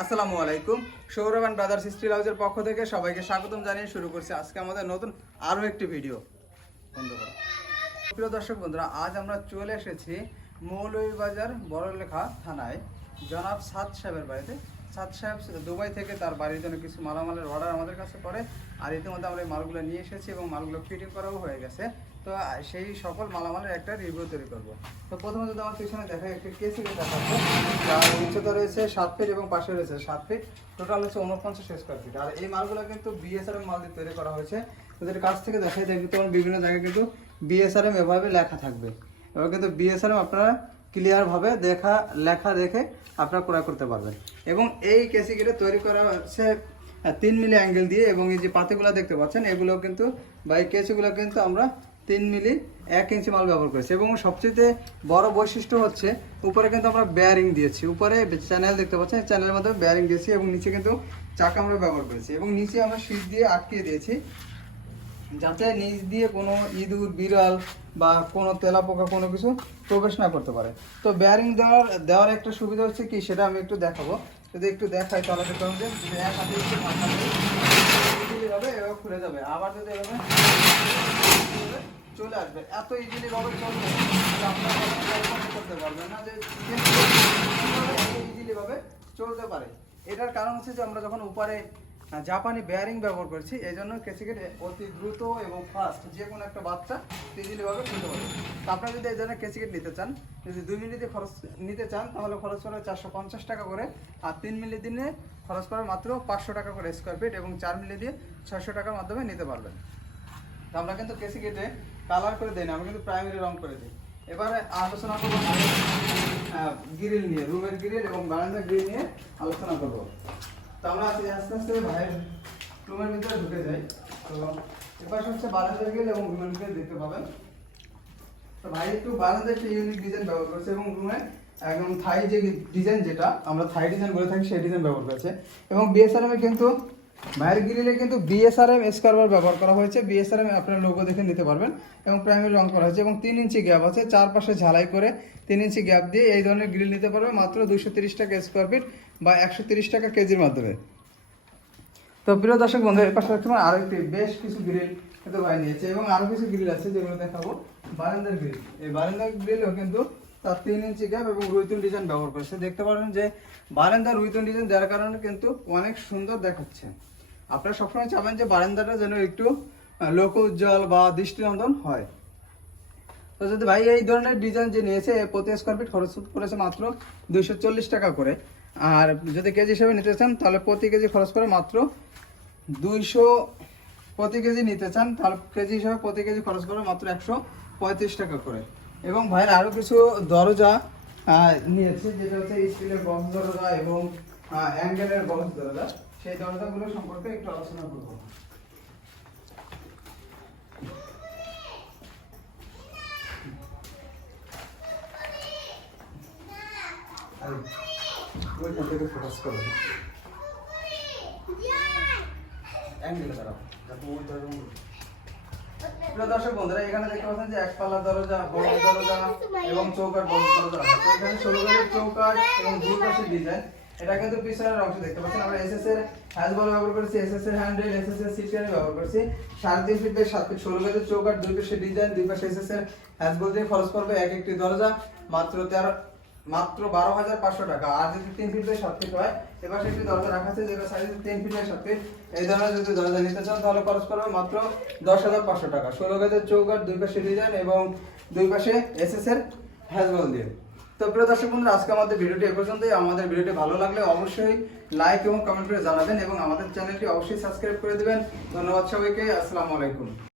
আসসালামু আলাইকুম। Sourav and brothers still হাউসের পক্ষ থেকে সবাইকে স্বাগতম জানিয়ে শুরু করছি আজকে আমাদের নতুন আরও একটি ভিডিও। বন্ধ করো। প্রিয় দর্শক বন্ধুরা, আজ আমরা চলে এসেছি মৌলভীবাজার বড়লেখা থানায় জনাব সাদ সাহেবের বাড়িতে। সাদ সাহেব দুবাই থেকে তার বাড়ির জন্য কিছু মালামালের অর্ডার আমাদের কাছে করে, আর ইতিমধ্যে আমরা এই মালগুলো নিয়ে এসেছি এবং মালগুলো ফিটিং করাও হয়ে গেছে। তো সেই সকল মালামালের একটা রিভিউ তৈরি করব। তো প্রথমে যদি আমার পিছনে দেখা একটি কেসি দেখাচ্ছে, যার উচ্চতা রয়েছে 7 ফিট এবং পাশে রয়েছে 7 ফিট, টোটাল হচ্ছে 49 স্কোয়ার ফিট। আর এই মালগুলো কিন্তু বিএসআরএম মাল দিয়ে তৈরি করা হয়েছে। ওদের কাছ থেকে দেখাই দেখবে তোমার বিভিন্ন জায়গায় কিন্তু বিএসআরএম এভাবে লেখা থাকবে, এবার কিন্তু বিএসআরএম আপনারা ক্লিয়ারভাবে লেখা দেখে আপনারা ক্রয় করতে পারবেন। এবং এই কেসিকিটা তৈরি করা হচ্ছে 3 মিলি অ্যাঙ্গেল দিয়ে, এবং এই যে পাতিগুলো দেখতে পাচ্ছেন এগুলো কিন্তু বা এই কেসিগুলো কিন্তু আমরা 3 মিলি 1 ইঞ্চি মাল ব্যবহার করেছি। এবং সবচেয়ে বড় বৈশিষ্ট্য হচ্ছে উপরে কিন্তু আমরা বেয়ারিং দিয়েছি, উপরে চ্যানেল দেখতে পাচ্ছেন, চ্যানেলের মধ্যে বেয়ারিং দিয়েছি এবং নিচে কিন্তু চাকা আমরা ব্যবহার করেছি, এবং নিচে আমরা শীট দিয়ে আটকিয়ে দিয়েছি যাতে নিচ দিয়ে কোনো ইঁদুর বিড়াল বা কোনো তেলাপোকা কোনো কিছু প্রবেশ না করতে পারে। তো বেয়ারিং দেওয়ার একটা সুবিধা হচ্ছে কি, সেটা আমি একটু দেখাবো। যদি একটু দেখাই তাহলে দেখতে হবে যে এক হাতে ইজিলি ভাবে এভাবে খুলে যাবে, আবার যদি এভাবে চলে আসবে, এত ইজিলি ভাবে চলবে আপনারা করতে পারবেন না যে ইজিলি ভাবে চলতে পারে। এটার কারণ হচ্ছে যে আমরা যখন উপরে জাপানি বেয়ারিং ব্যবহার করছি, এই জন্য কেসিকেট অতি দ্রুত এবং ফাস্ট যে কোনো একটা বাচ্চা ইজিলিভাবে খুলতে পারবে। তো আপনারা যদি এই ধরনের কেসিকেট নিতে চান, যদি 2 মিলিতে খরচ নিতে চান তাহলে খরচ পড়বে 450 টাকা করে, আর 3 মিলি দিনে খরচ পড়বে মাত্র 500 টাকা করে স্কোয়ার ফিট, এবং 4 মিলি দিয়ে 600 টাকার মাধ্যমে নিতে পারবেন। তো আমরা কিন্তু কেসিকেটে কালার করে দিই না, আমরা কিন্তু প্রাইমারি রং করে দিই। এবারে আলোচনা করবো গ্রিল নিয়ে, রুমের গ্রিল এবং বারান্দার গ্রিল নিয়ে আলোচনা করবো। তো আমরা আস্তে আস্তে বাইরের রুমের ভিতরে ঢুকে যাই। তো এবার হচ্ছে বারান্দার গ্রিল এবং রুমের ভিতরে দেখতে পাবেন। তো ভাই একটু বারান্দার একটা ইউনিক ডিজাইন ব্যবহার করেছে, এবং রুমে একদম থাই যে ডিজাইন, যেটা আমরা থাই ডিজাইন বলে থাকি, সেই ডিজাইন ব্যবহার করেছে। এবং বিএসআরএম এ কিন্তু বাইরের গ্রিলে কিন্তু বিএসআরএম স্কারবার ব্যবহার করা হয়েছে। বিএসআরএম আপনার লোগো দেখে নিতে পারবেন, এবং প্রাইমারি রং করা হয়েছে, এবং 3 ইঞ্চি গ্যাপ আছে, চারপাশে ঝালাই করে 3 ইঞ্চি গ্যাপ দিয়ে এই ধরনের গ্রিল নিতে পারবে মাত্র 230 টাকা স্কোয়ার ফিট বা 130 টাকা কেজির মাধ্যমে। তো প্রিয় দর্শক বন্ধু, এর পাশে আরো একটি বেশ কিছু গ্রিল কিন্তু ভাই নিয়েছে, এবং আরো কিছু গ্রিল আছে যেগুলো দেখাবো। বারান্দার গ্রিল, এই বারান্দার গ্রিলও কিন্তু তার 3 ইঞ্চি গ্যাপ এবং রুইতুন ডিজাইন ব্যবহার করেছে। দেখতে পারেন যে বারান্দার রুইতুন ডিজাইন দেওয়ার কারণে কিন্তু অনেক সুন্দর দেখাচ্ছে। আপনারা সবসময় চাবেন যে বারান্দাটা যেন একটু লোক উজ্জ্বল বা দৃষ্টিনন্দন হয়। তো যদি ভাই এই ধরনের ডিজাইন যে নিয়েছে, প্রতি স্কোয়ার ফিট খরচ করেছে মাত্র 240 টাকা করে। আর যদি কেজি হিসেবে নিতে চান তাহলে প্রতি কেজি খরচ করে মাত্র 200, প্রতি কেজি নিতে চান তাহলে কেজি হিসাবে প্রতি কেজি খরচ করে মাত্র 135 টাকা করে। এবং ভাইয়ের আরও কিছু দরজা নিয়েছে, যেটা হচ্ছে স্টিলের বক্স দরজা এবং অ্যাঙ্গেলের বক্স দরজা। সেই দরজাগুলো সম্পর্কে একটু আলোচনা করব। ওইখান থেকে ফোকাস করো, অ্যাঙ্গেলে দাঁড়াও। দর্শক বন্ধুরা, এখানে দেখতে পাচ্ছেন যে একপাল্লা দরজা, বড় দরজা এবং চৌকাঠ বড় দরজা। এখানে 16 গজের চৌকাঠ এবং দুই পাশে ডিজাইন। এটা কিন্তু পিছনের অংশ দেখতে পাচ্ছেন, আমরা এসএস এর হ্যান্ডবল ব্যবহার করেছি, এসএস এর হ্যান্ডেল, এসএস এর সিটিআর ব্যবহার করেছি। 3.5 ফিট বাই 7 ফিট 16 গজের চৌকাঠ, দুই পাশে ডিজাইন, দুই পাশে এসএস এর হ্যান্ডবল দিয়ে খরচ পড়বে এক একটি দরজা মাত্র 12,500 টাকা। আর যদি 3 ফিট বাই 7 ফিট হয়, এবার একটি দরজা রাখা আছে যেটা সাইজ 3 ফিট বাই 7 ফিট, এই ধরনের যদি দরজা নিতে চান তাহলে খরচ পড়বে মাত্র 10,500 টাকা। 16 গজের চৌকাঠ, দুই পাশে ডিজাইন এবং দুই পাশে এসএস এর হ্যান্ডবল দিয়ে। তো প্রিয় দর্শক বন্ধুরা, আজকে আমাদের ভিডিওটি এ পর্যন্তই। আমাদের ভিডিওটি ভালো লাগলে অবশ্যই লাইক এবং কমেন্ট করে জানাবেন, এবং আমাদের চ্যানেলটি অবশ্যই সাবস্ক্রাইব করে দিবেন। ধন্যবাদ সবাইকে, আসসালামু আলাইকুম।